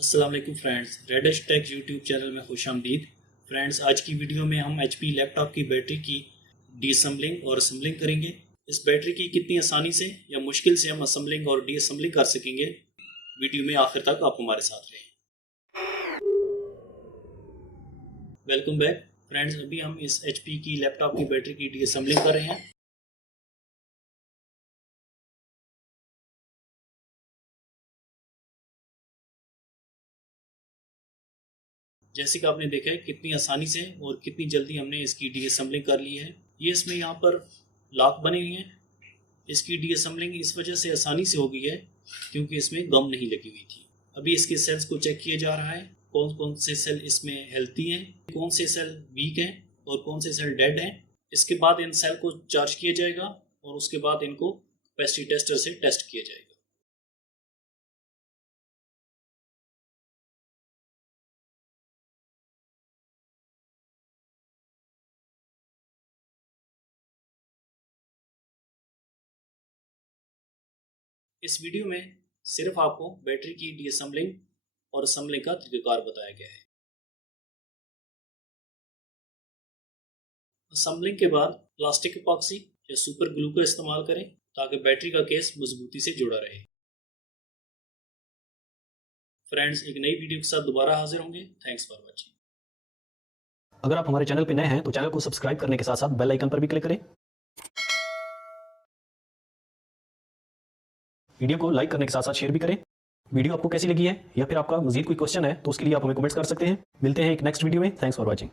अस्सलाम वालेकुम friends, radish tech YouTube channel में खुशामदीद। फ्रेंड्स, आज की वीडियो में हम एचपी लैपटॉप की बैटरी की डीअसेंबलिंग और असेंबलिंग करेंगे। इस बैटरी की कितनी आसानी से या मुश्किल से हम असेंबलिंग और डीअसेंबलिंग कर सकेंगे, वीडियो में आखिर तक आप हमारे साथ रहें। वेलकम बैक फ्रेंड्स, अभी हम इस एचपी की लैपटॉप की बैटरी की डीअसेंबलिंग कर रहे हैं। जैसे कि आपने देखा है कितनी आसानी से और कितनी जल्दी हमने इसकी डीअसेंबलिंग कर ली है। ये इसमें यहाँ पर लॉक बने हुए हैं। इसकी डीअसेंबलिंग इस वजह से आसानी से हो गई है क्योंकि इसमें गम नहीं लगी हुई थी। अभी इसके सेल्स को चेक किया जा रहा है, कौन कौन से सेल इसमें हेल्थी हैं, कौन से सेल वीक हैं और कौन से सेल डेड हैं। इसके बाद इन सेल को चार्ज किया जाएगा और उसके बाद इनको कैपेसिटी टेस्टर से टेस्ट किया जाएगा। इस वीडियो में सिर्फ आपको बैटरी की डीअसेंबलिंग और असेंबलिंग का तरीकाकार बताया गया है। असेंबलिंग के बाद प्लास्टिक इपॉक्सी या सुपर ग्लू का इस्तेमाल करें ताकि बैटरी का केस मजबूती से जुड़ा रहे। फ्रेंड्स, एक नई वीडियो के साथ दोबारा हाजिर होंगे। Thanks for watching. अगर आप हमारे चैनल पर नए हैं तो चैनल को सब्सक्राइब करने के साथ साथ बेल आइकन पर भी क्लिक करें। वीडियो को लाइक करने के साथ साथ शेयर भी करें। वीडियो आपको कैसी लगी है या फिर आपका मजीद कोई क्वेश्चन है तो उसके लिए आप हमें कमेंट्स कर सकते हैं। मिलते हैं एक नेक्स्ट वीडियो में। Thanks for watching.